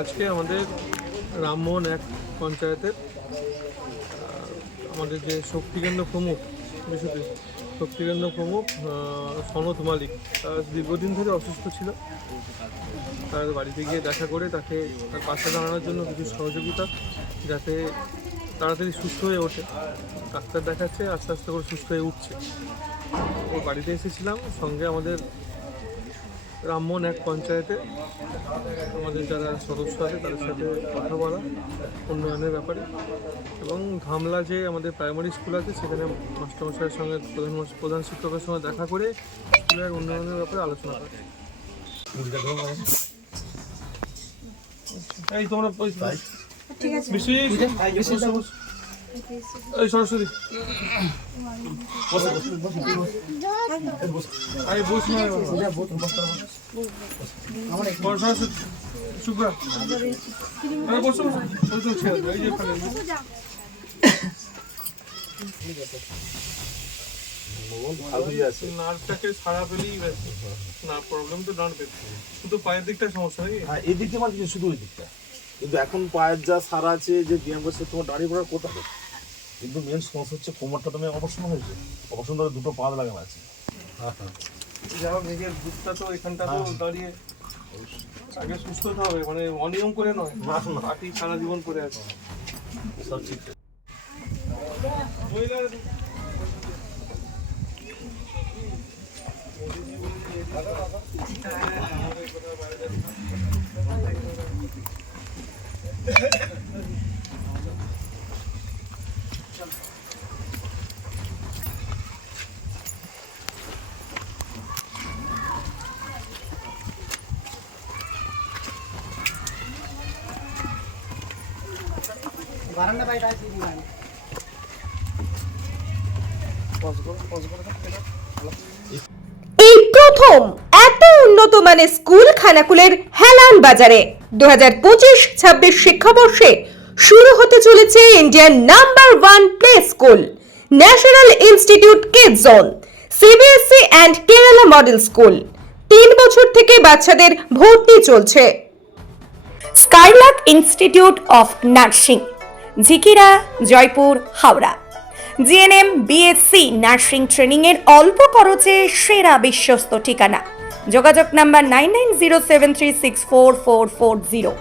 আজকে আমাদের রামমোহন এক পঞ্চায়েতের আমাদের যে শক্তিকেন্দ্র প্রমুখ বিশুদ্ধ শক্তিকেন্দ্র প্রমুখ সনদ মালিক, তার দীর্ঘদিন ধরে অসুস্থ ছিল। তার বাড়িতে গিয়ে দেখা করে তাকে তার পাশে দাঁড়ানোর জন্য কিছু সহযোগিতা যাতে তাড়াতাড়ি সুস্থ হয়ে ওঠে। ডাক্তার দেখাচ্ছে, আস্তে আস্তে করে সুস্থ হয়ে উঠছে। ও বাড়িতে এসেছিলাম, সঙ্গে আমাদের রামমোহন এক পঞ্চায়েতে। আমাদের যারা সদস্য আছে তাদের সাথে কথা বলা উন্নয়নের ব্যাপারে। এবং ধামলা যে আমাদের প্রাইমারি স্কুল আছে সেখানে মাস্টারমশাইয়ের সঙ্গে প্রধান প্রধান শিক্ষকের সঙ্গে দেখা করে স্কুলের উন্নয়নের ব্যাপারে আলোচনা করে। এই তোমরা বসো, বসো। এই সরস্বতী আরে, বস না। বস বসো বসো। বসো প্রবলেম তো নার্ভে। শুধু পায়ের দিকটা সমস্যা নাকি? হ্যাঁ মানে ওই দিকটা। কিন্তু এখন পায়ের যা সারা আছে, যে ব্যায়াম করছে, তোমার দাঁড়িয়ে পড়ার কোথা থেকে কিন্তু মেন সমস্যা হচ্ছে কোমরটা তুমি অপারেশন হয়েছে। অপারেশন ধরে দুটো পা লাগানো আছে। যা হোক নিজের দুধটা তো এখানটা তো দাঁড়িয়ে আগে সুস্থ হতে হবে মানে অনিয়ম করে নয় সারা জীবন করে আছে। সব ঠিক। এই প্রথম এত উন্নত মানের স্কুল খানাকুলের হেলান বাজারে। দু হাজার পঁচিশ ছাব্বিশ শিক্ষাবর্ষে শুরু হতে চলেছে Indian number one play school, national institute kid zone CBSE and Kerala model school. তিন বছর থেকে বাচ্চাদের ভর্তি চলছে। Skylark institute of nursing, Jhikira, Jaipur, Howrah. GNM BSc nursing training এর অল্প খরচে সেরা বিশ্বস্ত ঠিকানা। যোগাযোগ number nine nine zero seven three six four four four zero.